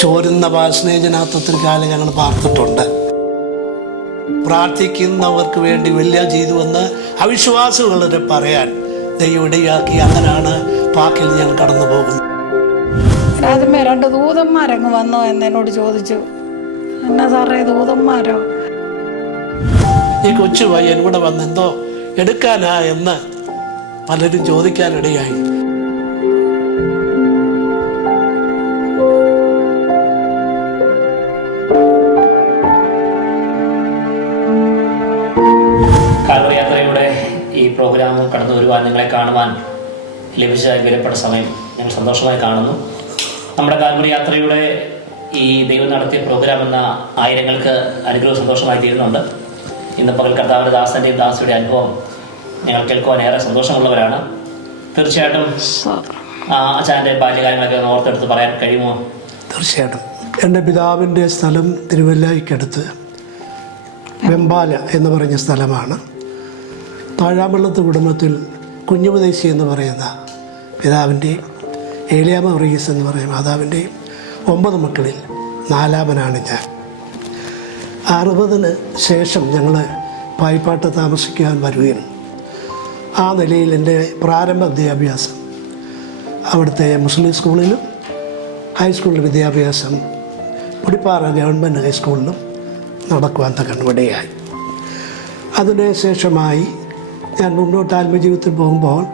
ചോരുന്ന വാസനേജനകത്ത് ഒത്തിരി കാലം ഞങ്ങൾ പാർത്തിട്ടുണ്ട്. പ്രാർത്ഥിക്കുന്നവർക്ക് വേണ്ടി വലിയ ചെയ്തുവെന്ന് അവിശ്വാസികളുടെ പറയാൻ ദൈവം ഇടയാക്കി. അങ്ങനെയാണ് പാക്കിൽ ഞാൻ കടന്നു പോകുന്നത്. രാജമ്മേ രണ്ട് ദൂതന്മാരങ്ങ് വന്നോ എന്ന് എന്നോട് ചോദിച്ചു. എന്നാ സാറേ ദൂതന്മാരോ? ഈ കൊച്ചു പയ്യൻ ഇവിടെ വന്നെന്തോ എടുക്കാനാ എന്ന് പലരും ചോദിക്കാനിടയായി കാണുവാൻ ലഭിച്ച വിലപ്പെട്ട സമയം ഞങ്ങൾ സന്തോഷമായി കാണുന്നു. നമ്മുടെ കാൽമുറി യാത്രയുടെ ഈ ദൈവം നടത്തിയ പ്രോഗ്രാം എന്ന ആയിരങ്ങൾക്ക് അനുഗ്രഹം സന്തോഷമായി തീരുന്നുണ്ട്. ഇന്ന് പകൽ കർത്താവിന്റെ ദാസന്റെയും ദാസിയുടെ അനുഭവം ഞങ്ങൾ കേൾക്കുവാൻ ഏറെ സന്തോഷമുള്ളവരാണ്. തീർച്ചയായിട്ടും അച്ഛന്റെ ബാല്യകാലങ്ങളൊക്കെ ഒന്ന് ഓർത്തെടുത്ത് പറയാൻ കഴിയുമോ? തീർച്ചയായിട്ടും. എന്റെ പിതാവിന്റെ സ്ഥലം തിരുവല്ലായിക്കടുത്ത് വെമ്പാല എന്ന് പറഞ്ഞ സ്ഥലമാണ്. താഴാമ്പള്ളത്ത് കുടുംബത്തിൽ കുഞ്ഞുമദേശി എന്ന് പറയുന്ന പിതാവിന്റെയും ഏലിയാമ റീസ് എന്ന് പറയുന്ന മാതാവിന്റെയും ഒമ്പത് മക്കളിൽ നാലാമനാണ് ഞാൻ. അറുപതിന് ശേഷം ഞങ്ങൾ പായിപ്പാട്ട് താമസിക്കാൻ വരികയും ആ നിലയിൽ എന്റെ പ്രാരംഭ വിദ്യാഭ്യാസം അവിടുത്തെ മുസ്ലിം സ്കൂളിലും ഹൈസ്കൂളിൽ വിദ്യാഭ്യാസം പുടിപ്പാറ ഗവൺമെന്റ് ഹൈസ്കൂളിലും നടക്കുവാൻ തക്കണിടയായി അതിന് ശേഷമായി ഞാൻ മുന്നോട്ട് ആത്മജീവിതത്തിൽ പോകുമ്പോൾ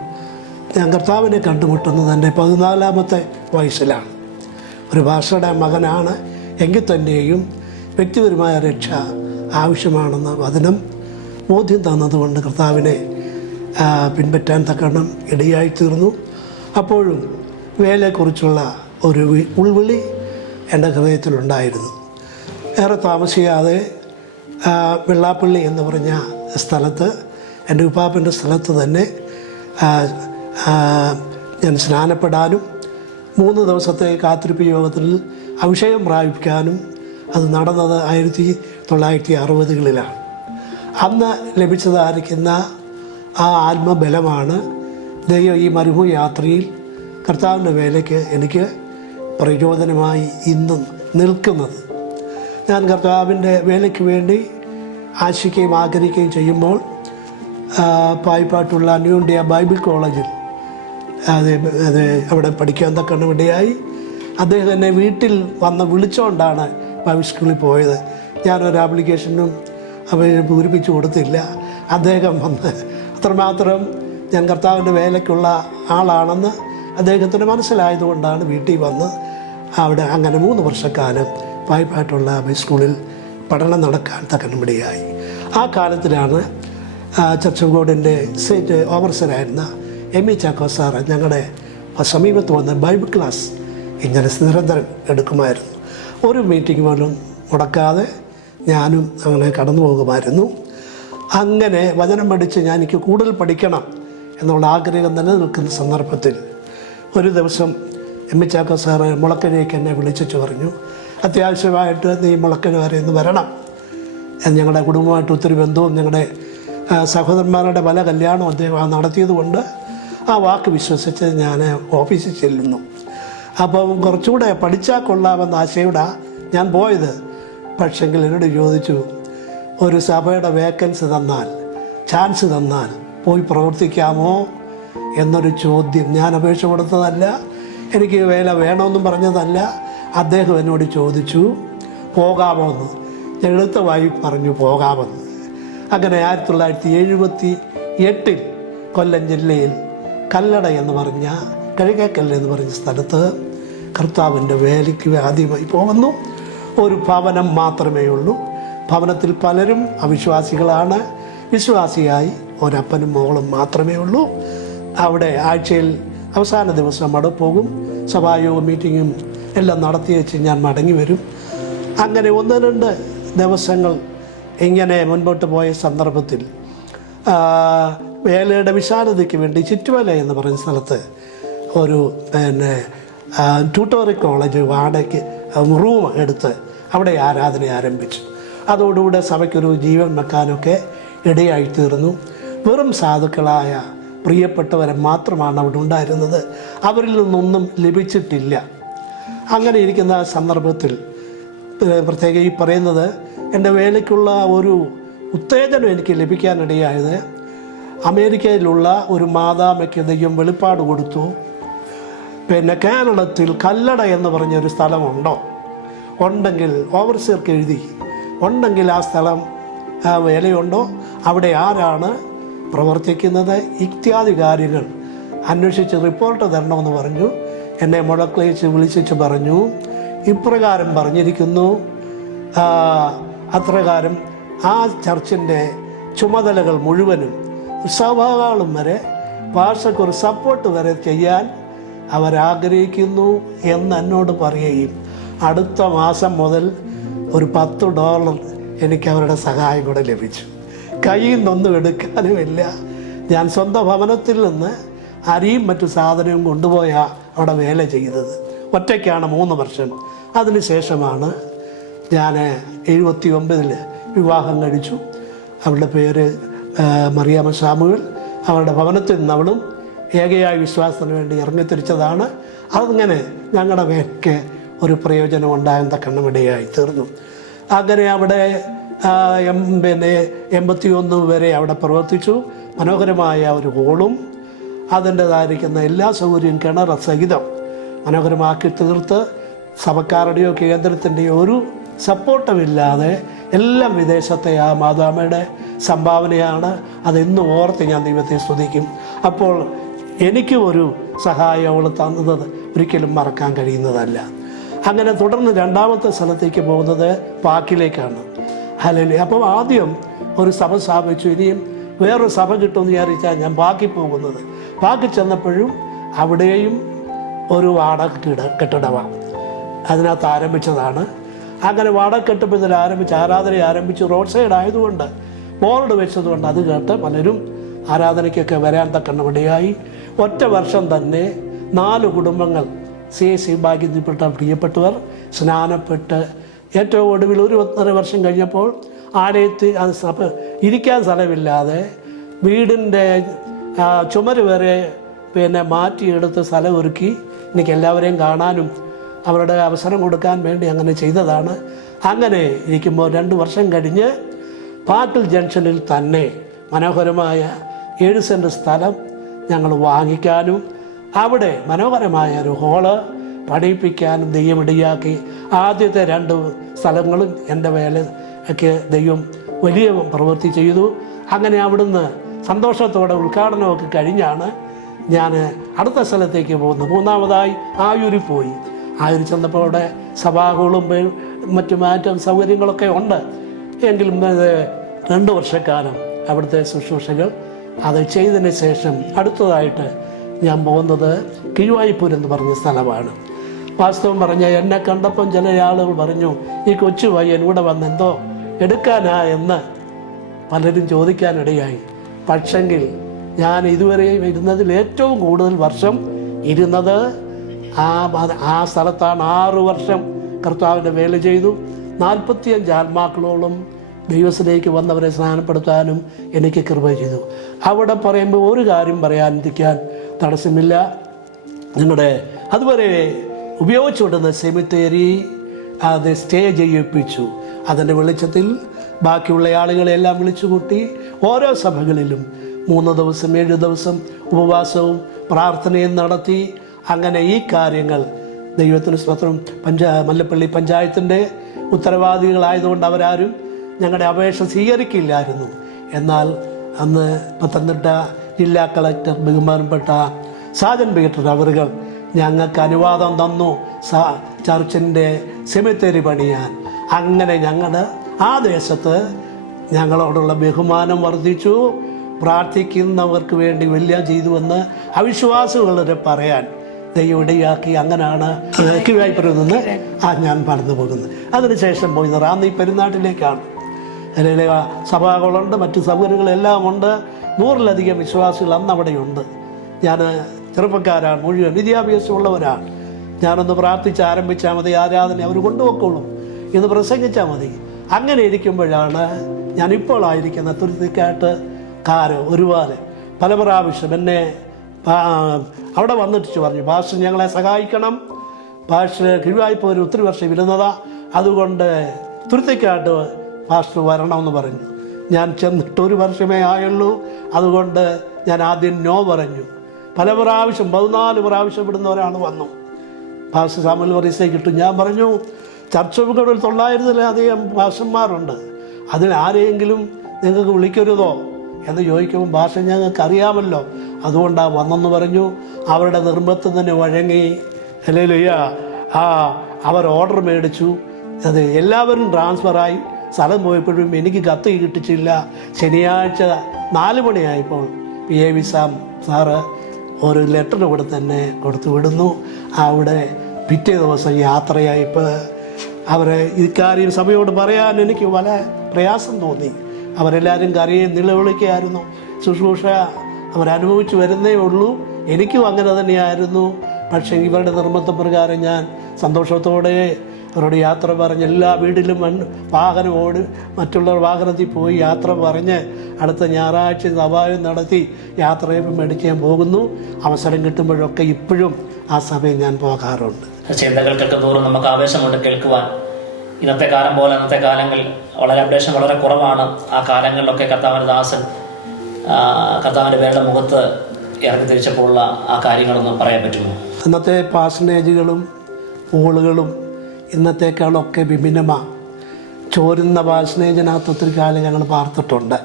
ഞാൻ കർത്താവിനെ കണ്ടുമുട്ടുന്നത് എന്റെ പതിനാലാമത്തെ വയസ്സിലാണ്. ഒരു ഭാഷയുടെ മകനാണ്. എങ്കിൽ തന്നെയും വ്യക്തിപരമായ രക്ഷ ആവശ്യമാണെന്ന് വചനം ബോധ്യം തന്നതുകൊണ്ട് കർത്താവിനെ പിൻപറ്റാൻ തക്കണം ഇടയായി തീർന്നു. അപ്പോഴും വേലയെക്കുറിച്ചുള്ള ഒരു ഉൾവിളി എന്റെ ഹൃദയത്തിലുണ്ടായിരുന്നു. ഏറെ താമസിയാതെ വെള്ളാപ്പള്ളി എന്ന് പറഞ്ഞ സ്ഥലത്ത് എന്റെ ഉപ്പാപ്പന്റെ സ്ഥലത്ത് തന്നെ ഞാൻ സ്നാനപ്പെടാനും മൂന്ന് ദിവസത്തെ കാത്തിരിപ്പ് യോഗത്തിൽ അഭിഷേകം പ്രാപിക്കാനും അത് നടന്നത് ആയിരത്തി തൊള്ളായിരത്തി അറുപതുകളിലാണ്. അന്ന് ലഭിച്ചതായിരിക്കുന്ന ആ ആത്മബലമാണ് ദൈവം ഈ മരുഭൂമി യാത്രയിൽ കർത്താവിന്റെ വേലയ്ക്ക് എനിക്ക് പ്രചോദനമായി ഇന്നും നിൽക്കുന്നത്. ഞാൻ കർത്താവിന്റെ വേലയ്ക്ക് വേണ്ടി ആശിക്കുകയും ആഗ്രഹിക്കുകയും ചെയ്യുമ്പോൾ ന്യൂ ഇന്ത്യ ബൈബിൾ കോളേജിൽ. അത് അത് അവിടെ പഠിക്കാൻ ഇടയായി. അദ്ദേഹം എന്നെ വീട്ടിൽ വന്ന് വിളിച്ചുകൊണ്ടാണ് ബൈബിൾ സ്കൂളിൽ പോയത്. ഞാനൊരു ആപ്ലിക്കേഷനും അവർ പൂരിപ്പിച്ചു കൊടുത്തില്ല. അദ്ദേഹം വന്ന് അത്രമാത്രം ഞാൻ കർത്താവിന്റെ വേലയ്ക്കുള്ള ആളാണെന്ന് അദ്ദേഹത്തിന് മനസ്സിലായതുകൊണ്ടാണ് വീട്ടിൽ വന്ന് അവിടെ അങ്ങനെ മൂന്ന് വർഷക്കാലം വായ്പായിട്ടുള്ള ബൈ സ്കൂളിൽ പഠനം നടക്കാൻ തക്കനമിടയായി ആ കാലത്തിലാണ് ചർച്ചങ്കോടിന്റെ സേറ്റ് ഓവർസറായിരുന്ന എം. ഇ ചാക്കോ സാറ് ഞങ്ങളുടെ സമീപത്ത് വന്ന ബൈബിൾ ക്ലാസ് ഇങ്ങനെ നിരന്തരം എടുക്കുമായിരുന്നു. ഒരു മീറ്റിംഗ് പോലും മുടക്കാതെ ഞാനും അങ്ങനെ കടന്നു പോകുമായിരുന്നു. അങ്ങനെ വചനം പഠിച്ച് ഞാൻ എനിക്ക് കൂടുതൽ പഠിക്കണം എന്നുള്ള ആഗ്രഹം നിലനിൽക്കുന്ന സന്ദർഭത്തിൽ ഒരു ദിവസം എം. എ. ചാക്കോ സാറ് മുളക്കരയ്ക്ക് എന്നെ വിളിച്ചു പറഞ്ഞു അത്യാവശ്യമായിട്ട് നീ മുളക്കര വരെ ഇന്ന് വരണം. ഞങ്ങളുടെ കുടുംബമായിട്ട് ഒത്തിരി ബന്ധവും ഞങ്ങളുടെ സഹോദരന്മാരുടെ പല കല്യാണവും അദ്ദേഹം നടത്തിയതുകൊണ്ട് ആ വാക്ക് വിശ്വസിച്ച് ഞാൻ ഓഫീസിൽ ചെല്ലുന്നു. അപ്പം കുറച്ചുകൂടെ പഠിച്ചാൽ കൊള്ളാമെന്ന ആശയോടെ ഞാൻ പോയത്. പക്ഷെങ്കിൽ എന്നോട് ചോദിച്ചു ഒരു സഭയുടെ വേക്കൻസി തന്നാൽ ചാൻസ് തന്നാൽ പോയി പ്രവർത്തിക്കാമോ? എന്നൊരു ചോദ്യം ഞാൻ അപേക്ഷ കൊടുത്തതല്ല എനിക്ക് വേല വേണമെന്നും പറഞ്ഞതല്ല. അദ്ദേഹം എന്നോട് ചോദിച്ചു പോകാമോ എന്ന്? ഞാൻ എളുത്തമായി പറഞ്ഞു പോകാമെന്ന്. അങ്ങനെ ആയിരത്തി തൊള്ളായിരത്തി എഴുപത്തി എട്ടിൽ കൊല്ലം ജില്ലയിൽ കല്ലട എന്ന് പറഞ്ഞ കഴുകക്കല്ല് എന്ന് പറഞ്ഞ സ്ഥലത്ത് കർത്താവിന്റെ വേലയ്ക്ക് ആദ്യമായി പോകുന്നു ഒരു ഭവനം മാത്രമേ ഉള്ളൂ. ഭവനത്തിൽ പലരും അവിശ്വാസികളാണ്. വിശ്വാസിയായി ഒരപ്പനും മോളും മാത്രമേ ഉള്ളൂ. അവിടെ ആഴ്ചയിൽ അവസാന ദിവസം അവിടെ പോകും. സഭായോഗം മീറ്റിങ്ങും എല്ലാം നടത്തി വെച്ച് ഞാൻ മടങ്ങി വരും. അങ്ങനെ ഒന്ന് രണ്ട് ദിവസങ്ങൾ ഇങ്ങനെ മുൻപോട്ട് പോയ സന്ദർഭത്തിൽ വേലയുടെ വിശാലതയ്ക്ക് വേണ്ടി ചുറ്റുവല എന്ന് പറയുന്ന സ്ഥലത്ത് ഒരു പിന്നെ ട്യൂട്ടോറിയൽ കോളേജ് വാടകയ്ക്ക് റൂം എടുത്ത് അവിടെ ആരാധന ആരംഭിച്ചു. അതോടുകൂടെ സഭയ്ക്കൊരു ജീവൻ വെക്കാനൊക്കെ ഇടയായി തീർന്നു. വെറും സാധുക്കളായ പ്രിയപ്പെട്ടവരെ മാത്രമാണ് അവിടെ ഉണ്ടായിരുന്നത്. അവരിൽ നിന്നൊന്നും ലഭിച്ചിട്ടില്ല. അങ്ങനെ ഇരിക്കുന്ന സന്ദർഭത്തിൽ പ്രത്യേകം ഈ പറയുന്നത് എന്റെ വേലയ്ക്കുള്ള ഒരു ഉത്തേജനം എനിക്ക് ലഭിക്കാനിടയായത് അമേരിക്കയിലുള്ള ഒരു മാതാമയ്ക്ക് ദൈവം വെളിപ്പാട് കൊടുത്തു. പിന്നെ കേരളത്തിൽ കല്ലട എന്ന് പറഞ്ഞൊരു സ്ഥലമുണ്ടോ? ഉണ്ടെങ്കിൽ ഓവർസിയർക്ക് എഴുതി. ഉണ്ടെങ്കിൽ ആ സ്ഥലം വേലയുണ്ടോ? അവിടെ ആരാണ് പ്രവർത്തിക്കുന്നത്? ഇത്യാദി കാര്യങ്ങൾ അന്വേഷിച്ച് റിപ്പോർട്ട് തരണമെന്ന് പറഞ്ഞു. എന്നെ മുഴക്കളയിച്ച് വിളിച്ചിട്ട് പറഞ്ഞു. ഇപ്രകാരം പറഞ്ഞിരിക്കുന്നു. അത്രകാരം ആ ചർച്ചിന്റെ ചുമതലകൾ മുഴുവനും സഭകളും വരെ ഭാഷക്കൊരു സപ്പോർട്ട് വരെ ചെയ്യാൻ അവരാഗ്രഹിക്കുന്നു എന്ന് എന്നോട് പറയുകയും അടുത്ത മാസം മുതൽ ഒരു പത്ത് ഡോളർ എനിക്ക് അവരുടെ സഹായം കൂടെ ലഭിച്ചു. കയ്യിൽ നിന്നൊന്നും എടുക്കാനുമില്ല. ഞാൻ സ്വന്തം ഭവനത്തിൽ നിന്ന് അരിയും മറ്റു സാധനവും കൊണ്ടുപോയ അവിടെ വേല ചെയ്തത്. ഒറ്റയ്ക്കാണ് മൂന്ന് വർഷം. അതിനുശേഷമാണ് ഞാൻ എഴുപത്തി ഒമ്പതിൽ വിവാഹം കഴിച്ചു. അവളുടെ പേര് മറിയാമ സാമുവൽ. അവളുടെ ഭവനത്തിൽ നിന്ന് അവളും ഏകയായ വിശ്വാസത്തിന് വേണ്ടി ഇറങ്ങിത്തിരിച്ചതാണ്. അതങ്ങനെ ഞങ്ങളുടെ വേക്ക് ഒരു പ്രയോജനം ഉണ്ടായെന്ന കണ്ണുമിടയായി തീർന്നു. അങ്ങനെ അവിടെ എം പിന്നെ എൺപത്തി ഒന്ന് വരെ അവിടെ പ്രവർത്തിച്ചു. മനോഹരമായ ഒരു ഹോളും അതിന്റെതായിരിക്കുന്ന എല്ലാ സൗകര്യവും കിണർ സഹിതം മനോഹരമാക്കി തീർത്ത്. സഭക്കാരുടെയോ കേന്ദ്രത്തിന്റെയോ ഒരു സപ്പോർട്ടുമില്ലാതെ എല്ലാം വിദേശത്തെ ആ മാതാമയുടെ സംഭാവനയാണ്. അതെന്ന് ഓർത്ത് ഞാൻ ദൈവത്തെ സ്തുതിക്കും. അപ്പോൾ എനിക്കും ഒരു സഹായം അവൾ തന്നത് ഒരിക്കലും മറക്കാൻ കഴിയുന്നതല്ല. അങ്ങനെ തുടർന്ന് രണ്ടാമത്തെ സ്ഥലത്തേക്ക് പോകുന്നത് പാക്കിലേക്കാണ്. ഹലലി അപ്പം ആദ്യം ഒരു സഭ സ്ഥാപിച്ചു. ഇനിയും വേറൊരു സഭ കിട്ടുമെന്ന് വിചാരിച്ചാൽ ഞാൻ ബാക്കി പോകുന്നത്. ബാക്കി ചെന്നപ്പോഴും അവിടെയും ഒരു വാടക കിട കെട്ടിടമാണ് അതിനകത്ത് ആരംഭിച്ചതാണ് അങ്ങനെ വാടക ഇതിൽ ആരംഭിച്ച് ആരാധന ആരംഭിച്ച് റോഡ് സൈഡ് ആയതുകൊണ്ട് ബോർഡ് വെച്ചതുകൊണ്ട് അത് കേട്ട് പലരും ആരാധനയ്ക്കൊക്കെ വരാൻ തക്കണ്ണവിടെയായി ഒറ്റ വർഷം തന്നെ നാല് കുടുംബങ്ങൾ സി എസ് സി ഭാഗ്യത്തിൽപ്പെട്ട പ്രിയപ്പെട്ടവർ സ്നാനപ്പെട്ട് ഏറ്റവും ഒടുവിൽ ഒരു ഒന്നര വർഷം കഴിഞ്ഞപ്പോൾ ആലയത്തിൽ അത് ഇരിക്കാൻ സ്ഥലമില്ലാതെ വീടിന്റെ ചുമര് വരെ പിന്നെ മാറ്റിയെടുത്ത് സ്ഥലം ഒരുക്കി. എനിക്ക് എല്ലാവരെയും കാണാനും അവരുടെ അവസരം കൊടുക്കാൻ വേണ്ടി അങ്ങനെ ചെയ്തതാണ്. അങ്ങനെ ഇരിക്കുമ്പോൾ രണ്ട് വർഷം കഴിഞ്ഞ് പാട്ടിൽ ജംഗ്ഷനിൽ തന്നെ മനോഹരമായ ഏഴ് സെന്റ് സ്ഥലം ഞങ്ങൾ വാങ്ങിക്കാനും അവിടെ മനോഹരമായ ഒരു ഹോൾ പഠിപ്പിക്കാനും ദൈവം ഇടിയാക്കി. ആദ്യത്തെ രണ്ട് സ്ഥലങ്ങളും എന്റെ വേലയ്ക്ക് ദൈവം വലിയ പ്രവൃത്തി ചെയ്തു. അങ്ങനെ അവിടുന്ന് സന്തോഷത്തോടെ ഉദ്ഘാടനമൊക്കെ കഴിഞ്ഞാണ് ഞാൻ അടുത്ത സ്ഥലത്തേക്ക് പോകുന്നത്. മൂന്നാമതായി ആയൂരിൽ പോയി. ആയൂർ ചെന്നപ്പോൾ അവിടെ സഭാകളും മറ്റു മാറ്റം സൗകര്യങ്ങളൊക്കെ ഉണ്ട്. എങ്കിലും രണ്ട് വർഷക്കാലം അവിടുത്തെ ശുശ്രൂഷകൾ അത് ചെയ്തതിന് ശേഷം അടുത്തതായിട്ട് ഞാൻ പോകുന്നത് കിഴുവായിപ്പൂർ എന്ന് പറഞ്ഞ സ്ഥലമാണ്. വാസ്തവം പറഞ്ഞ എന്നെ കണ്ടപ്പം ചില ആളുകൾ പറഞ്ഞു ഈ കൊച്ചു പയ്യൻ ഇവിടെ വന്ന് എന്തോ എടുക്കാനാ എന്ന് പലരും ചോദിക്കാനിടയായി. പക്ഷെങ്കിൽ ഞാൻ ഇതുവരെയും ഇരുന്നതിൽ ഏറ്റവും കൂടുതൽ വർഷം ഇരുന്നത് ആ ആ സ്ഥലത്താണ് ആറു വർഷം കർത്താവിന്റെ വേല ചെയ്തു. നാൽപ്പത്തിയഞ്ച് ആത്മാക്കളോളം ദൈവത്തിലേക്ക് വന്നവരെ സ്നാനപ്പെടുത്താനും എനിക്ക് കൃപ ചെയ്തു. അവിടെ പറയുമ്പോൾ ഒരു കാര്യം പറയാനിരിക്കാൻ തടസ്സമില്ല. നിങ്ങളുടെ അതുവരെ ഉപയോഗിച്ചുകൊണ്ടിരുന്ന സെമിത്തേരി അത് സ്റ്റേ ചെയ്യിപ്പിച്ചു. അതിന്റെ വെളിച്ചത്തിൽ ബാക്കിയുള്ള ആളുകളെല്ലാം വിളിച്ചു കൂട്ടി ഓരോ സഭകളിലും മൂന്ന് ദിവസം ഏഴ് ദിവസം ഉപവാസവും പ്രാർത്ഥനയും നടത്തി അങ്ങനെ ഈ കാര്യങ്ങൾ ദൈവത്തിന് സ്വത്രം പഞ്ചാ മല്ലപ്പള്ളി പഞ്ചായത്തിന്റെ ഉത്തരവാദികളായതുകൊണ്ട് അവരാരും ഞങ്ങളുടെ അപേക്ഷ സ്വീകരിക്കില്ലായിരുന്നു. എന്നാൽ അന്ന് പത്തനംതിട്ട ജില്ലാ കളക്ടർ ബഹുമാനപ്പെട്ട സാജൻ പീറ്റർ അവറുകൾ ഞങ്ങൾക്ക് അനുവാദം തന്നു. സാ ചർച്ചിന്റെ സെമിത്തേരി പണിയാൻ. അങ്ങനെ ഞങ്ങളുടെ ആ ദേശത്ത് ഞങ്ങളോടുള്ള ബഹുമാനം വർദ്ധിച്ചു. പ്രാർത്ഥിക്കുന്നവർക്ക് വേണ്ടി വലിയ ചെയ്തുവെന്ന് അവിശ്വാസികളെ പറയാൻ ദൈവം ഇടയാക്കി അങ്ങനെയാണ് കിവായ്പുരം നിന്ന് ആ ഞാൻ പറന്നു പോകുന്നത് അതിനുശേഷം പോയത് ഈ പെരുന്നാട്ടിലേക്കാണ്. അല്ലെങ്കിൽ സഭകളുണ്ട് മറ്റ് സൗകര്യങ്ങളെല്ലാം ഉണ്ട്. നൂറിലധികം വിശ്വാസികൾ അന്ന് അവിടെയുണ്ട്. ഞാൻ ചെറുപ്പക്കാരാണ് മുഴുവൻ വിദ്യാഭ്യാസമുള്ളവരാണ്. ഞാനൊന്ന് പ്രാർത്ഥിച്ച് ആരംഭിച്ചാൽ മതി ആരാധന അവർ കൊണ്ടുപോയിക്കോളും. എന്ന് പ്രസംഗിച്ചാൽ മതി. അങ്ങനെ ഇരിക്കുമ്പോഴാണ് ഞാൻ ആയിരിക്കുന്ന തുരുത്തിക്കാട്ട് കാര് ഒരുപാട് പല പ്രാവശ്യം എന്നെ അവിടെ വന്നിട്ട് പറഞ്ഞു പാസ്റ്റർ ഞങ്ങളെ സഹായിക്കണം. ഭാഷ കിഴിവായ്പ ഒരു ഒത്തിരി വർഷം ഇരുന്നതാ. അതുകൊണ്ട് തുരുത്തേക്കായിട്ട് പാസ്റ്റർ വരണമെന്ന് പറഞ്ഞു. ഞാൻ ചെന്നിട്ട് ഒരു വർഷമേ ആയുള്ളൂ. അതുകൊണ്ട് ഞാൻ ആദ്യം നോ പറഞ്ഞു. പല പ്രാവശ്യം പതിനാല് പ്രാവശ്യം ഇവിടുന്ന് ഒരാൾ വന്നു. പാസ്റ്റർ സാമൽ വറീസേക്ക് ഇട്ടു. ഞാൻ പറഞ്ഞു ചർച്ച ഒരു തൊള്ളായിരത്തിലധികം പാസ്റ്റർമാരുണ്ട്. അതിൽ ആരെയെങ്കിലും നിങ്ങൾക്ക് വിളിക്കരുതോ? എന്ന് ചോദിക്കുമ്പോൾ ഭാഷ ഞങ്ങൾക്ക് അറിയാമല്ലോ അതുകൊണ്ടാണ് വന്നെന്ന് പറഞ്ഞു. അവരുടെ നിർബന്ധത്തിന് വഴങ്ങി. അല്ലേലയ്യ ആ അവർ ഓർഡർ മേടിച്ചു. അത് എല്ലാവരും ട്രാൻസ്ഫറായി സ്ഥലം പോയപ്പോഴും എനിക്ക് കത്ത് കിട്ടിച്ചില്ല. ശനിയാഴ്ച നാല് മണിയായപ്പോൾ P A V Sam sir ഒരു ലെറ്റർ ഇവിടെ തന്നെ കൊടുത്തു വിടുന്നു. അവിടെ പിറ്റേ ദിവസം യാത്രയായപ്പോൾ അവരെ ഇക്കാര്യം സഭയോട് പറയാൻ എനിക്ക് വളരെ പ്രയാസം തോന്നി. അവരെല്ലാവരും കറിയെ നിലവിളിക്കുകയായിരുന്നു. ശുശ്രൂഷ അവരനുഭവിച്ചു വരുന്നേ ഉള്ളൂ. എനിക്കും അങ്ങനെ തന്നെയായിരുന്നു. പക്ഷേ ഇവരുടെ നിർബന്ധപ്രകാരം ഞാൻ സന്തോഷത്തോടെ അവരോട് യാത്ര പറഞ്ഞ് എല്ലാ വീട്ടിലും മൺ വാഹനം ഓടി മറ്റുള്ളവർ വാഹനത്തിൽ പോയി യാത്ര പറഞ്ഞ് അടുത്ത ഞായറാഴ്ച സഭായം നടത്തി യാത്രയും മേടിച്ച് ഞാൻ പോകുന്നു. അവസരം കിട്ടുമ്പോഴൊക്കെ ഇപ്പോഴും ആ സമയം ഞാൻ പോകാറുണ്ട്. ചിന്തകൾക്കൊക്കെ തോറും നമുക്ക് ആവേശമുണ്ട് കേൾക്കുവാൻ ഇന്നത്തെ കാലം പോലെ അന്നത്തെ കാലങ്ങൾ വളരെ അപ്ഡേഷൻ വളരെ കുറവാണ്. ആ കാലങ്ങളിലൊക്കെ കർത്താവിന്റെ ദാസൻ കർത്താവിന്റെ പേരുടെ മുഖത്ത് ഇറക്കി തിരിച്ചപ്പോഴുള്ള ആ കാര്യങ്ങളൊന്ന് പറയാൻ പറ്റുമോ? അന്നത്തെ പാസനേജുകളും പൂളുകളും ഇന്നത്തേക്കാളൊക്കെ വിഭിന്നമാണ് ചോരുന്ന പാസനേജിനകത്ത് ഒത്തിരി കാലം ഞങ്ങൾ പാർത്തിട്ടുണ്ട്.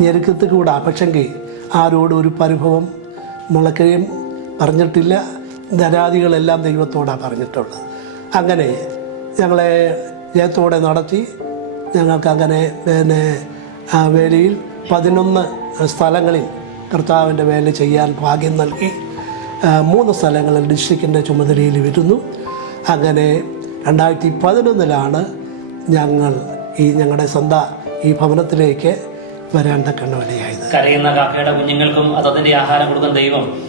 ഞെരുക്കത്തിൽ കൂടാ. പക്ഷെങ്കിൽ ആരോടും ഒരു പരിഭവം മുളക്കുകയും പറഞ്ഞിട്ടില്ല. ധനാദികളെല്ലാം ദൈവത്തോടാണ് പറഞ്ഞിട്ടുള്ളത്. അങ്ങനെ ഞങ്ങളെ ജയത്തോടെ നടത്തി ഞങ്ങൾക്കങ്ങനെ പിന്നെ ആ വേലയിൽ പതിനൊന്ന് സ്ഥലങ്ങളിൽ കർത്താവിന്റെ വേല ചെയ്യാൻ ഭാഗ്യം നൽകി മൂന്ന് സ്ഥലങ്ങളിൽ ഡിസ്ട്രിക്റ്റിന്റെ ചുമതലയിൽ വരുന്നു അങ്ങനെ രണ്ടായിരത്തി പതിനൊന്നിലാണ് ഞങ്ങൾ ഈ ഞങ്ങളുടെ സ്വന്തം ഈ ഭവനത്തിലേക്ക് വരാൻ തക്കണ്ണവലയായത് കരയുന്ന കാക്കയുടെ കുഞ്ഞുങ്ങൾക്കും അതതിന്റെ ആഹാരം കൊടുക്കുന്ന ദൈവം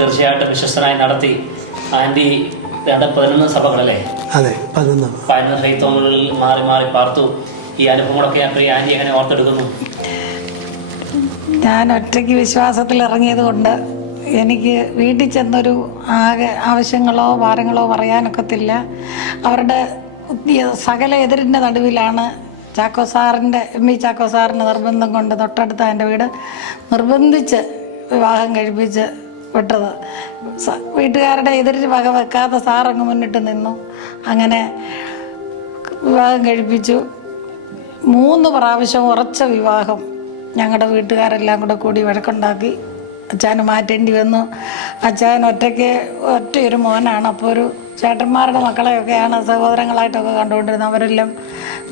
തീർച്ചയായിട്ടും വിശ്വസ്തനായി നടത്തി. ആന്റി രണ്ട് പതിനൊന്ന് സഭകളല്ലേ? അതെ പതിനൊന്ന്. പതിനൊന്ന് ഹൈത്തോണുകളിൽ മാറി മാറി പാർത്തു. ഈ അനുഭവങ്ങളൊക്കെ ആന്റി എങ്ങനെ ഓർത്തെടുക്കുന്നു. ഞാൻ ഒറ്റയ്ക്ക് വിശ്വാസത്തിൽ ഇറങ്ങിയത് കൊണ്ട് എനിക്ക് വീട്ടിൽ ചെന്നൊരു ആകെ ആവശ്യങ്ങളോ ഭാരങ്ങളോ പറയാനൊക്കത്തില്ല. അവരുടെ സകല എതിരിന്റെ നടുവിലാണ് ചാക്കോ സാറിന്റെ എം ഇ ചാക്കോ സാറിന്റെ നിർബന്ധം കൊണ്ട് തൊട്ടടുത്ത എന്റെ വീട് നിർബന്ധിച്ച് വിവാഹം കഴിപ്പിച്ച് വിട്ടത്. വീട്ടുകാരുടെ എതിരിൽ വക വെക്കാതെ സാറങ്ങ് മുന്നിട്ട് നിന്നു. അങ്ങനെ വിവാഹം കഴിപ്പിച്ചു. മൂന്ന് പ്രാവശ്യം ഉറച്ച വിവാഹം. ഞങ്ങളുടെ വീട്ടുകാരെല്ലാം കൂടെ കൂടി വഴക്കുണ്ടാക്കി അച്ഛന് മാറ്റേണ്ടി വന്നു. അച്ഛൻ ഒറ്റയ്ക്ക് ഒറ്റയൊരു മോനാണ്. അപ്പോൾ ഒരു ചേട്ടന്മാരുടെ മക്കളെയൊക്കെയാണ് സഹോദരങ്ങളായിട്ടൊക്കെ കണ്ടുകൊണ്ടിരുന്നത്. അവരെല്ലാം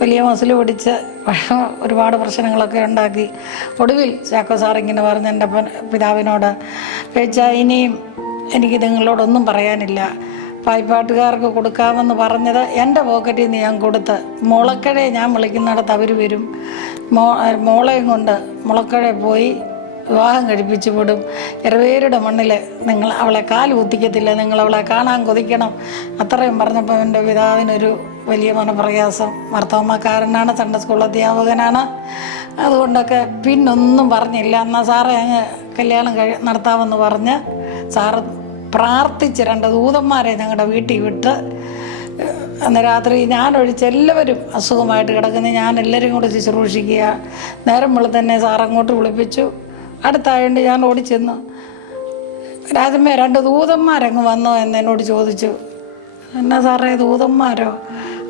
വലിയ മസിൽ പിടിച്ച് ഒരുപാട് പ്രശ്നങ്ങളൊക്കെ ഉണ്ടാക്കി. ഒടുവിൽ ചാക്കോ സാർ ഇങ്ങനെ പറഞ്ഞ് എന്റെ പിതാവിനോട് ചേച്ചാ ഇനിയും എനിക്ക് നിങ്ങളോടൊന്നും പറയാനില്ല. പായ്പാട്ടുകാർക്ക് കൊടുക്കാമെന്ന് പറഞ്ഞത് എന്റെ പോക്കറ്റിൽ നിന്ന് ഞാൻ കൊടുത്ത്. മുളക്കഴയെ ഞാൻ വിളിക്കുന്നിടത്ത് അവർ വരും. മോളെയും കൊണ്ട് മുളക്കഴ പോയി വിവാഹം കഴിപ്പിച്ച് വിടും. ഇരവേരുടെ മണ്ണിൽ നിങ്ങൾ അവളെ കാൽ കുത്തിക്കത്തില്ല നിങ്ങൾ അവളെ കാണാൻ കൊതിക്കണം. അത്രയും പറഞ്ഞപ്പോൾ എന്റെ പിതാവിനൊരു വലിയ മനപ്രയാസം. മർത്തോമ്മക്കാരനാണ് സൺഡേ സ്കൂൾ അധ്യാപകനാണ്. അതുകൊണ്ടൊക്കെ പിന്നൊന്നും പറഞ്ഞില്ല. എന്നാൽ സാറേ അങ്ങ് കല്യാണം കഴി നടത്താമെന്ന് പറഞ്ഞ് സാറ് പ്രാർത്ഥിച്ച് രണ്ട് ദൂതന്മാരെ ഞങ്ങളുടെ വീട്ടിൽ വിട്ട് അന്ന് രാത്രി ഞാനൊഴിച്ച് എല്ലാവരും അസുഖമായിട്ട് കിടക്കുന്ന. ഞാൻ എല്ലാവരും കൂടെ ശുശ്രൂഷിക്കുക. നേരം വെളുത്ത് തന്നെ സാറങ്ങോട്ട് വിളിപ്പിച്ചു. അടുത്തായതുകൊണ്ട് ഞാൻ ഓടിച്ചെന്നു രാജമ്മ രണ്ട് ദൂതന്മാരങ്ങ് വന്നോ എന്ന് എന്നോട് ചോദിച്ചു. എന്നാ സാറേ ദൂതന്മാരോ?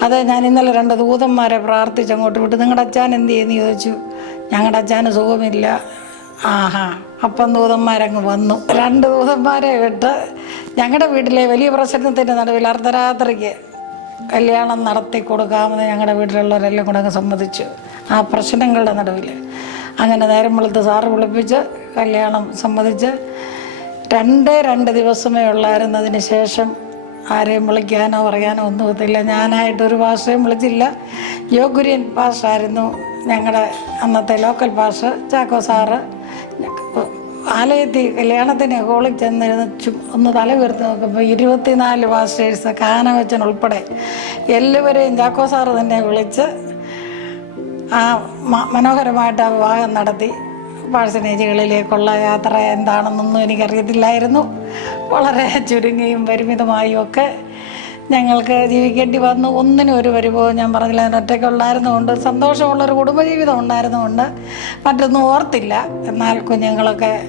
അതെ ഞാൻ ഇന്നലെ രണ്ട് ദൂതന്മാരെ പ്രാർത്ഥിച്ച് അങ്ങോട്ട് വിട്ടു. നിങ്ങളുടെ അച്ഛൻ എന്ത് ചെയ്യുന്നു ചോദിച്ചു. ഞങ്ങളുടെ അച്ഛന് സുഖമില്ല. ആഹാ അപ്പം ദൂതന്മാരങ്ങ് വന്നു. രണ്ട് ദൂതന്മാരെ വിട്ട് ഞങ്ങളുടെ വീട്ടിലെ വലിയ പ്രശ്നത്തിന്റെ നടുവിൽ അർദ്ധരാത്രിക്ക് കല്യാണം നടത്തി കൊടുക്കാമെന്ന് ഞങ്ങളുടെ വീട്ടിലുള്ളവരെല്ലാം കൂടെ അങ്ങ് സമ്മതിച്ചു. ആ പ്രശ്നങ്ങളുടെ നടുവിൽ. അങ്ങനെ നേരം വെളുത്ത് സാറ് വിളിപ്പിച്ച് കല്യാണം സമ്മതിച്ച് രണ്ടേ രണ്ട് ദിവസമേ ഉള്ളായിരുന്നതിന് ശേഷം ആരെയും വിളിക്കാനോ പറയാനോ ഒന്നും ഒത്തില്ല ഞാനായിട്ടൊരു ഭാഷയും വിളിച്ചില്ല. യോഗുര്യൻ ഭാഷായിരുന്നു ഞങ്ങളുടെ അന്നത്തെ ലോക്കൽ ഭാഷ ചാക്കോ സാറ്. ആലയത്തിൽ കല്യാണത്തിന് ഹോളിൽ ചെന്നിരുന്ന് ഒന്ന് തല ഉയർത്തി നോക്കുമ്പോൾ ഇരുപത്തിനാല് പാസ്റ്റേഴ്സ് കാനവച്ചൻ ഉൾപ്പെടെ എല്ലാവരെയും ചാക്കോ സാറ് തന്നെ വിളിച്ച് ആ മനോഹരമായിട്ട് ആ വിവാഹം നടത്തി. പാഴ്സനേജുകളിലേക്കുള്ള യാത്ര എന്താണെന്നൊന്നും എനിക്കറിയത്തില്ലായിരുന്നു. വളരെ ചുരുങ്ങിയും പരിമിതമായും ഒക്കെ ഞങ്ങൾക്ക് ജീവിക്കേണ്ടി വന്നു. ഒന്നിനും ഒരു പരിഭവം ഞാൻ പറഞ്ഞില്ല. ഞാൻ ഒറ്റയ്ക്കുള്ളായിരുന്നുകൊണ്ട് സന്തോഷമുള്ളൊരു കുടുംബജീവിതം ഉണ്ടായിരുന്നുകൊണ്ട് മറ്റൊന്നും ഓർത്തില്ല. എന്നാൽ കുഞ്ഞുങ്ങളൊക്കെ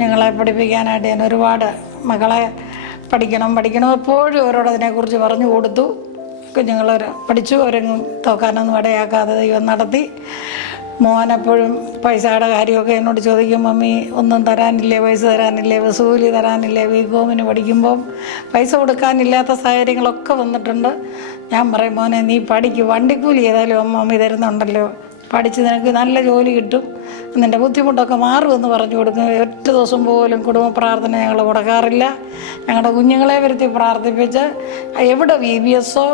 ഞങ്ങളെ പഠിപ്പിക്കാനായിട്ട് ഞാൻ ഒരുപാട് മകളെ പഠിക്കണം പഠിക്കണം എപ്പോഴും അവരോട് അതിനെക്കുറിച്ച് പറഞ്ഞു കൊടുത്തു. കുഞ്ഞുങ്ങൾ പഠിച്ചു അവരെങ്ങും തോക്കാനൊന്നും ഇടയാക്കാതെ ദൈവം നടത്തി. മോനെപ്പോഴും പൈസയുടെ കാര്യമൊക്കെ എന്നോട് ചോദിക്കും മമ്മി ഒന്നും തരാനില്ലേ പൈസ തരാനില്ലേ വസൂലി തരാനില്ലേ ബി കോമിന് പഠിക്കുമ്പം പൈസ കൊടുക്കാനില്ലാത്ത സാഹചര്യങ്ങളൊക്കെ വന്നിട്ടുണ്ട്. ഞാൻ പറയും മോനെ നീ പഠിക്കും വണ്ടിക്കൂലി ഏതായാലും മമ്മി തരുന്നുണ്ടല്ലോ. പഠിച്ച് നിനക്ക് നല്ല ജോലി കിട്ടും. നിന്റെ ബുദ്ധിമുട്ടൊക്കെ മാറുമെന്ന് പറഞ്ഞു കൊടുക്കും ഒറ്റ ദിവസം പോലും കുടുംബ പ്രാർത്ഥന ഞങ്ങൾ കൊടുക്കാറില്ല ഞങ്ങളുടെ കുഞ്ഞുങ്ങളെ വരുത്തി പ്രാർത്ഥിപ്പിച്ച് എവിടെ വി ബി എസോ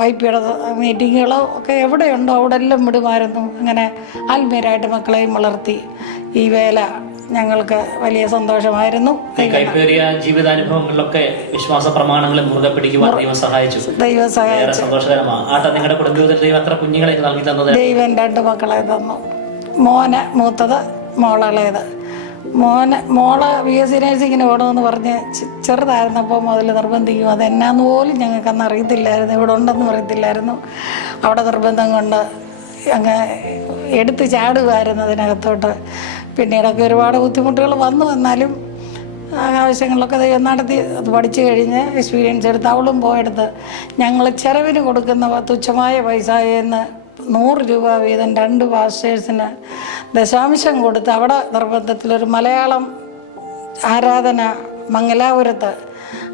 വൈപ്പിയുടെ മീറ്റിങ്ങുകളോ ഒക്കെ എവിടെയുണ്ടോ അവിടെ എല്ലാം വിടുമായിരുന്നു. അങ്ങനെ ആത്മീയരായിട്ട് മക്കളെയും വളർത്തി ഈ വേല ഞങ്ങൾക്ക് വലിയ സന്തോഷമായിരുന്നു. കൈപ്പേറിയ ജീവിതാനുഭവങ്ങളിലൊക്കെ വിശ്വാസ പ്രമാണങ്ങളെ മുറുകെ പിടിക്കുവാൻ ദൈവം സഹായിച്ചു. ദൈവം സന്തോഷകരമാണ് ആട്ടെ നിങ്ങളുടെ കുടുംബത്തിൽ ദൈവം എത്ര കുഞ്ഞുങ്ങളെ നൽകി തന്നത്? ദൈവം രണ്ട് മക്കളെ തന്നു. മോനെ മൂത്തത് മോളളയത് മോന് മോൾ ബി എസ് സി നഴ്സിങ്ങിന് പോകണമെന്ന് പറഞ്ഞ് ചെറുതായിരുന്നപ്പോൾ മുതൽ നിർബന്ധിക്കും. അത് എന്നാന്ന് പോലും ഞങ്ങൾക്ക് അന്ന് അറിയത്തില്ലായിരുന്നു. ഇവിടെ ഉണ്ടെന്ന് അറിയത്തില്ലായിരുന്നു അവിടെ നിർബന്ധം കൊണ്ട് അങ്ങ് എടുത്ത് ചാടുമായിരുന്നു അതിനകത്തോട്ട്. പിന്നീടൊക്കെ ഒരുപാട് ബുദ്ധിമുട്ടുകൾ വന്നു. വന്നാലും ആവശ്യങ്ങളൊക്കെ ദൈവം നടത്തി അത് പഠിച്ചു കഴിഞ്ഞ് എക്സ്പീരിയൻസ് എടുത്ത് അവളും പോയെടുത്ത് ഞങ്ങൾ ചെറവിന് കൊടുക്കുന്ന തുച്ഛമായ പൈസ എന്ന് നൂറ് രൂപ വീതം രണ്ട് പാസ്റ്റേഴ്സിന് ദശാംശം കൊടുത്ത് അവിടെ നിർബന്ധത്തിലൊരു മലയാളം ആരാധന മംഗലാപുരത്ത്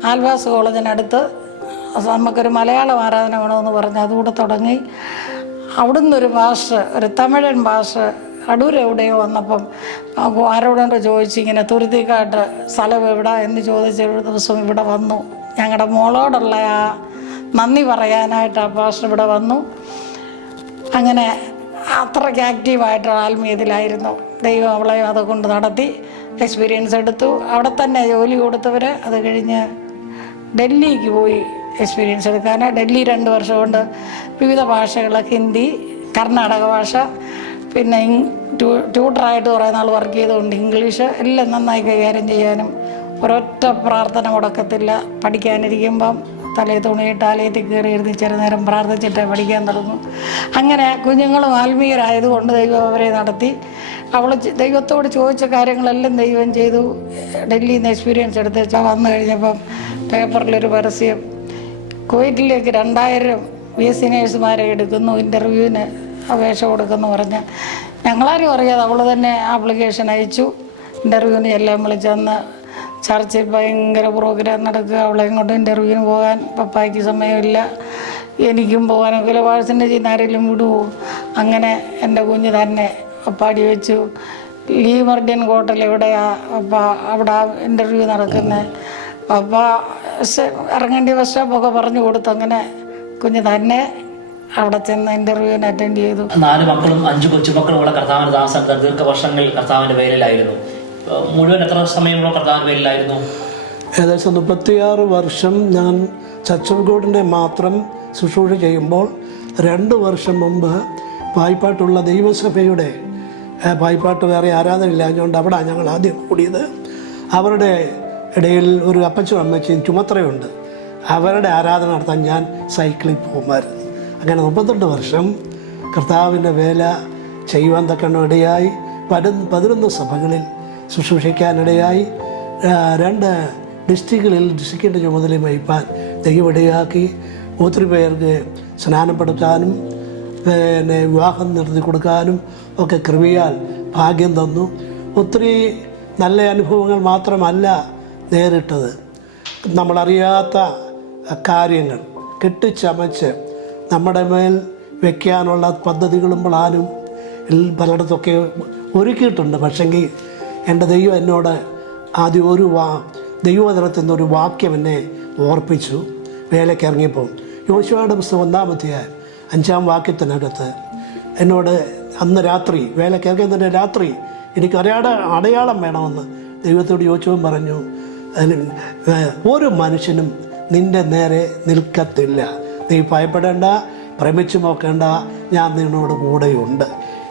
ആൽവാസ് കോളേജിനടുത്ത് നമുക്കൊരു മലയാളം ആരാധന വേണമെന്ന് പറഞ്ഞ് അതുകൂടെ തുടങ്ങി. അവിടുന്ന് ഒരു ഭാഷ ഒരു തമിഴൻ ഭാഷ അടൂർ എവിടെയോ വന്നപ്പം ആരോടോണ്ട് ആരോടോ ചോദിച്ചു ഇങ്ങനെ തുരുത്തിക്കാട്ട് സ്ഥലം എവിടെ എന്ന് ചോദിച്ച ഒരു ദിവസം ഇവിടെ വന്നു. ഞങ്ങളുടെ മോളോടുള്ള ആ നന്ദി പറയാനായിട്ട് ആ ഭാഷ ഇവിടെ വന്നു. അങ്ങനെ അത്രയ്ക്ക് ആക്റ്റീവായിട്ടുള്ള ആത്മീയത്തിലായിരുന്നു. ദൈവം അവളെ അതുകൊണ്ട് നടത്തി എക്സ്പീരിയൻസ് എടുത്തു. അവിടെ തന്നെ ജോലി കൊടുത്തവർ അത് കഴിഞ്ഞ് ഡൽഹിക്ക് പോയി എക്സ്പീരിയൻസ് എടുക്കാൻ. ഡൽഹി രണ്ട് വർഷം കൊണ്ട് വിവിധ ഭാഷകൾ ഹിന്ദി കർണാടക ഭാഷ പിന്നെ ട്യൂട്ടറായിട്ട് കുറേ നാൾ വർക്ക് ചെയ്തുകൊണ്ട് ഇംഗ്ലീഷ് എല്ലാം നന്നായി കൈകാര്യം ചെയ്യാനും ഒരൊറ്റ പ്രാർത്ഥന മുടക്കത്തില്ല. പഠിക്കാനിരിക്കുമ്പം തലേ തുണിയിട്ട് ആലയത്തിൽ കയറി എഴുതി ചെറു നേരം പ്രാർത്ഥിച്ചിട്ട് പഠിക്കാൻ തുടങ്ങും. അങ്ങനെ കുഞ്ഞുങ്ങളും ആത്മീയരായതുകൊണ്ട് ദൈവം അവരെ നടത്തി. അവൾ ദൈവത്തോട് ചോദിച്ച കാര്യങ്ങളെല്ലാം ദൈവം ചെയ്തു. ഡൽഹിയിൽ നിന്ന് എക്സ്പീരിയൻസ് എടുത്ത് വന്നു കഴിഞ്ഞപ്പം പേപ്പറിലൊരു പരസ്യം കുവൈറ്റിലേക്ക് രണ്ടായിരം ബി എസ്. സി. നേഴ്സുമാരെ എടുക്കുന്നു ഇന്റർവ്യൂവിന് അപേക്ഷ കൊടുക്കുന്നു പറഞ്ഞ്. ഞങ്ങളാരും അറിയാതെ അവൾ തന്നെ ആപ്ലിക്കേഷൻ അയച്ചു. ഇന്റർവ്യൂവിന് എല്ലാം വിളിച്ചന്ന് ചർച്ചിൽ ഭയങ്കര പ്രോഗ്രാം നടക്കുക. അവളെ കൊണ്ട് ഇന്റർവ്യൂവിന് പോകാൻ പപ്പായ്ക്ക് സമയമില്ല. എനിക്കും പോകാനൊക്കെ വാഴ്സിന്റെ ചെയ്യുന്ന ആരെങ്കിലും വിടുവോ? അങ്ങനെ എന്റെ കുഞ്ഞ് തന്നെ പപ്പാടി വെച്ചു. ലീ മർഡിയൻ ഹോട്ടൽ എവിടെയാണ് അപ്പ അവിടെ ഇന്റർവ്യൂ നടക്കുന്നത് പപ്പ ഇറങ്ങേണ്ടി ബസ് സ്റ്റോപ്പൊക്കെ പറഞ്ഞു കൊടുത്തു. അങ്ങനെ കുഞ്ഞ് തന്നെ അവിടെ ചെന്ന് ഇന്റർവ്യൂവിന് അറ്റൻഡ് ചെയ്തു. നാല് മക്കളും അഞ്ച് കൊച്ചുമക്കളും ഉള്ള കർത്താവിന്റെ ദാസൻ ദീർഘവർഷങ്ങൾ കർത്താവിന്റെ വേലയിലായിരുന്നു മുഴുവൻ എത്ര സമയമുള്ള പ്രധാന ഏകദേശം മുപ്പത്തിയാറ് വർഷം ഞാൻ ചച്ചൻകോടിന്റെ മാത്രം ശുശ്രൂഷ ചെയ്യുമ്പോൾ രണ്ട് വർഷം മുമ്പ് പായ്പാട്ടുള്ള ദൈവസഭയുടെ വായ്പാട്ട് വേറെ ആരാധന ഇല്ലാഞ്ഞുകൊണ്ട് അവിടെ ഞങ്ങൾ ആദ്യം കൂടിയത്. അവരുടെ ഇടയിൽ ഒരു അപ്പച്ചും അമ്മച്ചും ചുമത്രയുണ്ട്. അവരുടെ ആരാധന നടത്താൻ ഞാൻ സൈക്കിളിൽ പോകുമായിരുന്നു. അങ്ങനെ മുപ്പത്തെട്ട് വർഷം കർത്താവിന്റെ വേല ചെയ്യുവാൻ തക്കണ ഇടയായി. പതിനൊന്ന് സഭകളിൽ ശുശ്രൂഷിക്കാനിടയായി രണ്ട് ഡിസ്ട്രിക്റ്റുകളിൽ ഡിസ്ട്രിക്റ്റിന്റെ ചുമതല വഹിപ്പാൻ ദൈവം ഇടയാക്കി ഒത്തിരി പേർക്ക് സ്നാനപ്പെടുത്താനും പിന്നെ വിവാഹം നടത്തി കൊടുക്കാനും ഒക്കെ കൃപയാൽ ഭാഗ്യം തന്നു. ഒത്തിരി നല്ല അനുഭവങ്ങൾ മാത്രമല്ല നേരിട്ടത്. നമ്മളറിയാത്ത കാര്യങ്ങൾ കെട്ടിച്ചമച്ച് നമ്മുടെ മേൽ വയ്ക്കാനുള്ള പദ്ധതികളും പ്ലാനും പലയിടത്തൊക്കെ ഒരുക്കിയിട്ടുണ്ട്. പക്ഷെങ്കിൽ എന്റെ ദൈവം എന്നോട് ആദ്യം ഒരു വാ ദൈവവചനത്തിൽ നിന്ന് ഒരു വാക്യം എന്നെ ഓർപ്പിച്ചു. വേലയ്ക്ക് ഇറങ്ങിയപ്പോൾ യോശുവയുടെ പുസ്തകം ഒന്നാമത്തെ അഞ്ചാം വാക്യത്തിനകത്ത് എന്നോട് അന്ന് രാത്രി വേലയ്ക്ക് ഇറങ്ങിയതിന്റെ രാത്രി എനിക്ക് അടയാള അടയാളം വേണമെന്ന് ദൈവത്തോട് യോശുവും പറഞ്ഞു. ഒരു മനുഷ്യനും നിന്റെ നേരെ നിൽക്കത്തില്ല. നീ ഭയപ്പെടേണ്ട ഭ്രമിച്ചു നോക്കേണ്ട ഞാൻ നിന്നോട് കൂടെയുണ്ട്.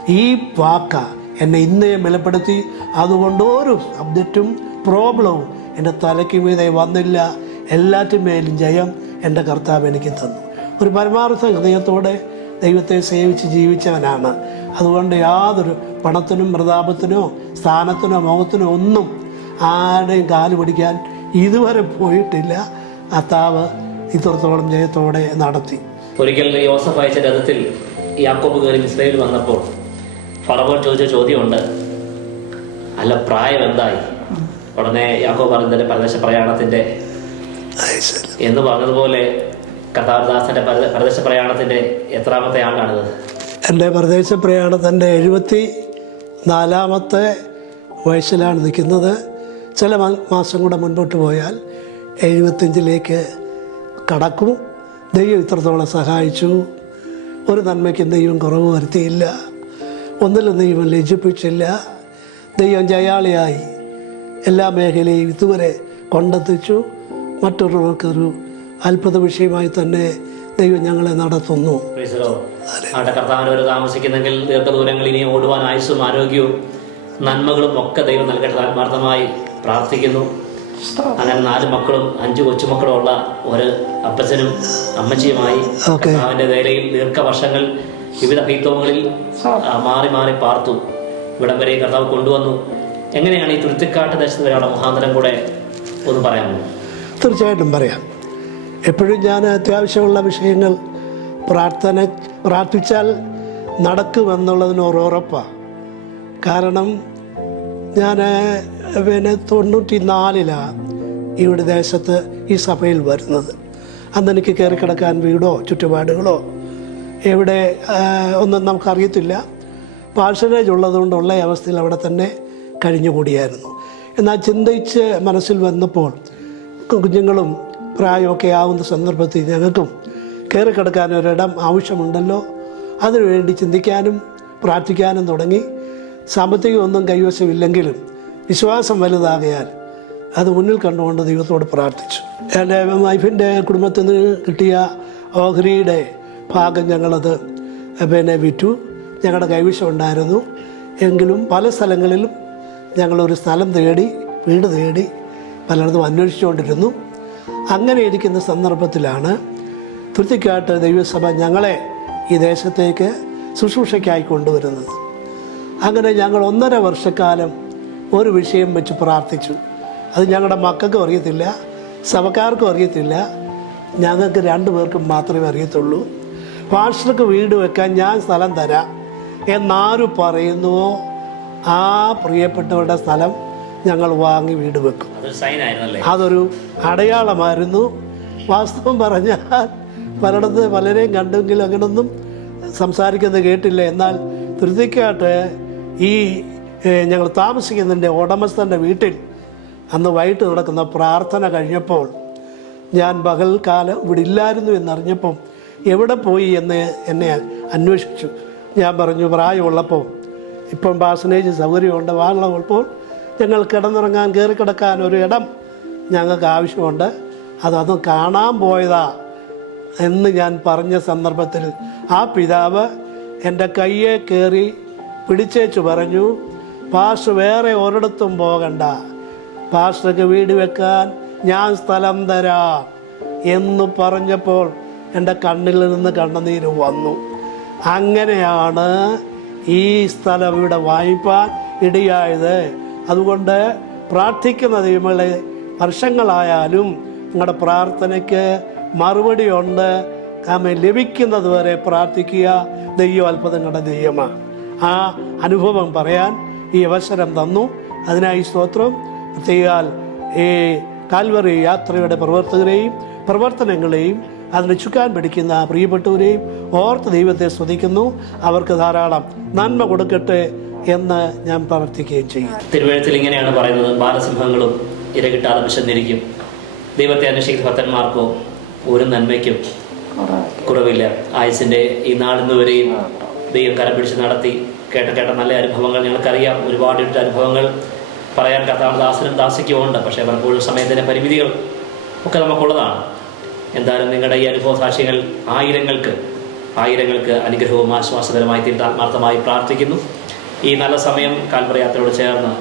ഈ വാക്ക എന്നെ ഇന്നേ ബലപ്പെടുത്തി അതുകൊണ്ട് ഒരു സബ്ജക്റ്റും പ്രോബ്ലവും എന്റെ തലയ്ക്ക് മീതെ വന്നില്ല. എല്ലാറ്റിന്മേലും ജയം എന്റെ കർത്താവ് എനിക്ക് തന്നു. ഒരു പരമാർത്ഥ ഹൃദയത്തോടെ ദൈവത്തെ സേവിച്ച് ജീവിച്ചവനാണ്. അതുകൊണ്ട് യാതൊരു പണത്തിനും പ്രതാപത്തിനോ സ്ഥാനത്തിനോ മുഖത്തിനോ ഒന്നും ആരുടെയും കാൽ പിടിക്കാൻ ഇതുവരെ പോയിട്ടില്ല. കർത്താവ് ഇത്രത്തോളം ജയത്തോടെ നടത്തി. ഒരിക്കൽ യോസഫ് അയച്ച രഥത്തിൽ യാക്കോബ് കയറി ഇസ്രയേൽ വന്നപ്പോൾ ഫറവോൻ ചോദിച്ച ചോദ്യമുണ്ട്. അല്ല പ്രായം എന്തായി ഉടനെ യാക്കോബ് പറഞ്ഞതിന്റെ പരദേശ പ്രയാണത്തിന്റെ എന്ന് പറഞ്ഞതുപോലെ കഥാദാസന്റെ പരദ- പരദേശ പ്രയാണത്തിന്റെ എത്രാമത്തെ ആണ്ടാണിത്? എന്റെ പ്രദേശ പ്രയാണത്തിന്റെ എഴുപത്തി നാലാമത്തെ വയസ്സിലാണ് നിൽക്കുന്നത്. ചില മാസം കൂടെ മുൻപോട്ട് പോയാൽ എഴുപത്തഞ്ചിലേക്ക് കടക്കും. ദൈവം ഇത്രത്തോളം സഹായിച്ചു. ഒരു നന്മയ്ക്കും ദൈവം കുറവ് വരുത്തിയില്ല. ഒന്നിലും ദൈവം ലജ്ജിപ്പിച്ചില്ല. ദൈവം ജയാളിയായി. എല്ലാ മേഖലയും ഇതുവരെ കൊണ്ടെത്തിച്ചു. മറ്റുള്ളവർക്കൊരു അത്ഭുത വിഷയമായി തന്നെ ദൈവം ഞങ്ങളെ നടത്തുന്നു. താമസിക്കുന്നെങ്കിൽ ദീർഘദൂരങ്ങൾ ഇനി ഓടുവാൻ ആയുസ്സും ആരോഗ്യവും നന്മകളും ഒക്കെ ദൈവം നൽകട്ടെ. ആത്മാർത്ഥമായി പ്രാർത്ഥിക്കുന്നു. അങ്ങനെ നാല് മക്കളും അഞ്ച് കൊച്ചുമക്കളും ഉള്ള ഒരു അപ്പച്ചനും അമ്മച്ചിയുമായി അവന്റെ വേലയിൽ ദീർഘവർഷങ്ങൾ വിവിധ ഹൈത്തവങ്ങളിൽ മാറി മാറി പാർത്തു. ഇവിടം വരെ കർത്താവ് കൊണ്ടുവന്നു. എങ്ങനെയാണ് ഈ തുരുത്തിക്കാട്ട് ദേശത്ത് വരെയുള്ള മുഖാന്തരം കൂടെ ഒന്ന് പറയാമോ? തീർച്ചയായിട്ടും പറയാം. എപ്പോഴും ഞാൻ അത്യാവശ്യമുള്ള വിഷയങ്ങൾ പ്രാർത്ഥന പ്രാർത്ഥിച്ചാൽ നടക്കുമെന്നുള്ളതിന് ഒരു ഉറപ്പാണ് കാരണം ഞാൻ പിന്നെ തൊണ്ണൂറ്റി നാലിലാണ് ഇവിടെ ദേശത്ത് ഈ സഭയിൽ വരുന്നത്. അന്നെനിക്ക് കയറി കിടക്കാൻ വീടോ ചുറ്റുപാടുകളോ എവിടെ ഒന്നും നമുക്കറിയത്തില്ല. പാഴ്സനേജ് ഉള്ളതുകൊണ്ടുള്ള അവസ്ഥയിൽ അവിടെ തന്നെ കഴിഞ്ഞുകൂടിയായിരുന്നു. എന്നാൽ ചിന്തിച്ച് മനസ്സിൽ വന്നപ്പോൾ കുഞ്ഞുങ്ങളും പ്രായമൊക്കെ ആവുന്ന സന്ദർഭത്തിൽ ഞങ്ങൾക്കും കയറി കിടക്കാൻ ഒരിടം ആവശ്യമുണ്ടല്ലോ. അതിനുവേണ്ടി ചിന്തിക്കാനും പ്രാർത്ഥിക്കാനും തുടങ്ങി. സാമ്പത്തികമൊന്നും കൈവശമില്ലെങ്കിലും വിശ്വാസം വലുതാകയാൽ അത് മുന്നിൽ കണ്ടുകൊണ്ട് ദൈവത്തോട് പ്രാർത്ഥിച്ചു. എന്റെ വൈഫിന്റെ കുടുംബത്തിൽ നിന്ന് കിട്ടിയ ഓഹരിയുടെ ഭാഗം ഞങ്ങളത് പിന്നെ വിറ്റു. ഞങ്ങളുടെ കൈവശം ഉണ്ടായിരുന്നു. എങ്കിലും പല സ്ഥലങ്ങളിലും ഞങ്ങളൊരു സ്ഥലം തേടി വീട് തേടി പലയിടത്തും അന്വേഷിച്ചുകൊണ്ടിരുന്നു. അങ്ങനെ ഇരിക്കുന്ന സന്ദർഭത്തിലാണ് തുരുത്തിക്കാട്ട് ദൈവസഭ ഞങ്ങളെ ഈ ദേശത്തേക്ക് ശുശ്രൂഷയ്ക്കായി കൊണ്ടുവരുന്നത്. അങ്ങനെ ഞങ്ങൾ ഒന്നര വർഷക്കാലം ഒരു വിഷയം വെച്ച് പ്രാർത്ഥിച്ചു. അത് ഞങ്ങളുടെ മക്കൾക്കും അറിയത്തില്ല സഭക്കാർക്കും അറിയത്തില്ല. ഞങ്ങൾക്ക് രണ്ടു പേർക്കും മാത്രമേ അറിയത്തുള്ളൂ. പാസ്റ്റർക്ക് വീട് വെക്കാൻ ഞാൻ സ്ഥലം തരാം എന്നാര് പറയുന്നുവോ ആ പ്രിയപ്പെട്ടവരുടെ സ്ഥലം ഞങ്ങൾ വാങ്ങി വീട് വെക്കും. അതൊരു അടയാളമായിരുന്നു. വാസ്തവം പറഞ്ഞാൽ പലയിടത്ത് പലരെയും കണ്ടെങ്കിലും അങ്ങനൊന്നും സംസാരിക്കുന്നത് കേട്ടില്ല. എന്നാൽ ധൃതിക്കായിട്ട് ഈ ഞങ്ങൾ താമസിക്കുന്നതിന്റെ ഉടമസ്ഥന്റെ വീട്ടിൽ അന്ന് വൈകിട്ട് നടക്കുന്ന പ്രാർത്ഥന കഴിഞ്ഞപ്പോൾ ഞാൻ പകൽക്കാലം ഇവിടെ ഇല്ലായിരുന്നു എന്നറിഞ്ഞപ്പം എവിടെ പോയി എന്ന് എന്നെ അന്വേഷിച്ചു. ഞാൻ പറഞ്ഞു പ്രായമുള്ളപ്പോൾ ഇപ്പം പാസനേജ് സൗകര്യമുണ്ട് വാങ്ങുള്ളപ്പോൾ ഞങ്ങൾ കിടന്നുറങ്ങാൻ കയറി കിടക്കാൻ ഒരു ഇടം ഞങ്ങൾക്ക് ആവശ്യമുണ്ട്. അതൊന്ന് കാണാൻ പോയതാ എന്ന് ഞാൻ പറഞ്ഞ സന്ദർഭത്തിൽ ആ പിതാവ് എന്റെ കയ്യെ കയറി പിടിച്ചേച്ചു പറഞ്ഞു പാസ് വേറെ ഒരിടത്തും പോകണ്ട. പാസ്റ്റർക്ക് വീട് വെക്കാൻ ഞാൻ സ്ഥലം തരാം എന്ന് പറഞ്ഞപ്പോൾ എന്റെ കണ്ണിൽ നിന്ന് കണ്ണുനീര് വന്നു. അങ്ങനെയാണ് ഈ സ്ഥലം ഇവിടെ വാങ്ങിപ്പാൻ ഇടയായത്. അതുകൊണ്ട് പ്രാർത്ഥിക്കുന്ന ദൈവങ്ങളെ വർഷങ്ങളായാലും നിങ്ങളുടെ പ്രാർത്ഥനയ്ക്ക് മറുപടി ഉണ്ട്. ആമ ലഭിക്കുന്നത് വരെ പ്രാർത്ഥിക്കുക. ദൈവം അത്ഭുതങ്ങളുടെ ദൈവമാണ് ആ അനുഭവം പറയാൻ ഈ അവസരം തന്നു. അതിനായി സ്തോത്രം. പ്രത്യേകാൽ ഈ കാൽവറി യാത്രയുടെ പ്രവർത്തകരെയും പ്രവർത്തനങ്ങളെയും അതിന് ചുക്കാൻ പിടിക്കുന്ന പ്രിയപ്പെട്ടവരെയും ഓർത്ത് ദൈവത്തെ സ്തുതിക്കുന്നു. അവർക്ക് ധാരാളം നന്മ കൊടുക്കട്ടെ എന്ന് ഞാൻ പ്രാർത്ഥിക്കുകയും ചെയ്യും തിരുവഴുത്തിൽ ഇങ്ങനെയാണ് പറയുന്നത് ബാലസിംഹങ്ങളും ഇര കിട്ടാതെ വിശന്നിരിക്കും. ദൈവത്തെ അന്വേഷിക്കുന്ന ഭക്തന്മാർക്കോ ഒരു നന്മയ്ക്കും കുറവില്ല. ആയുസിന്റെ ഈ നാളിന്ന് വരെയും ദൈവം കരം പിടിച്ച് നടത്തി കേട്ട കേട്ട നല്ല അനുഭവങ്ങൾ ഞങ്ങൾക്കറിയാം. ഒരുപാട് അനുഭവങ്ങൾ പറയാൻ കർത്താവ് ദാസനും ദാസിക്കും ഉണ്ട്. പക്ഷേ പലപ്പോഴും സമയത്തിന്റെ പരിമിതികൾ ഒക്കെ നമുക്കുള്ളതാണ്. എന്തായാലും നിങ്ങളുടെ ഈ അനുഭവ സാക്ഷ്യങ്ങൾ ആയിരങ്ങൾക്ക് ആയിരങ്ങൾക്ക് അനുഗ്രഹവും ആശ്വാസകരമായി തീരുന്ന ആത്മാർത്ഥമായി പ്രാർത്ഥിക്കുന്നു. ഈ നല്ല സമയം കാൽപറയാത്രയോട് ചേർന്ന്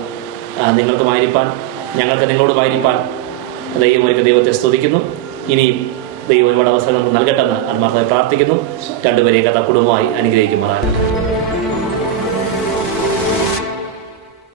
നിങ്ങൾക്കുമായിരിക്കാൻ ഞങ്ങൾക്ക് നിങ്ങളോടുമായിരിക്കാൻ ദൈവം ഒരുക്ക ദൈവത്തെ സ്തുതിക്കുന്നു. ഇനി ദൈവം ഒരുപാട് അവസരങ്ങൾ നൽകട്ടെന്ന് ആത്മാർത്ഥമായി പ്രാർത്ഥിക്കുന്നു. രണ്ടുപേരെയും കഥ കുടുംബമായി അനുഗ്രഹിക്കുമാറാകട്ടെ.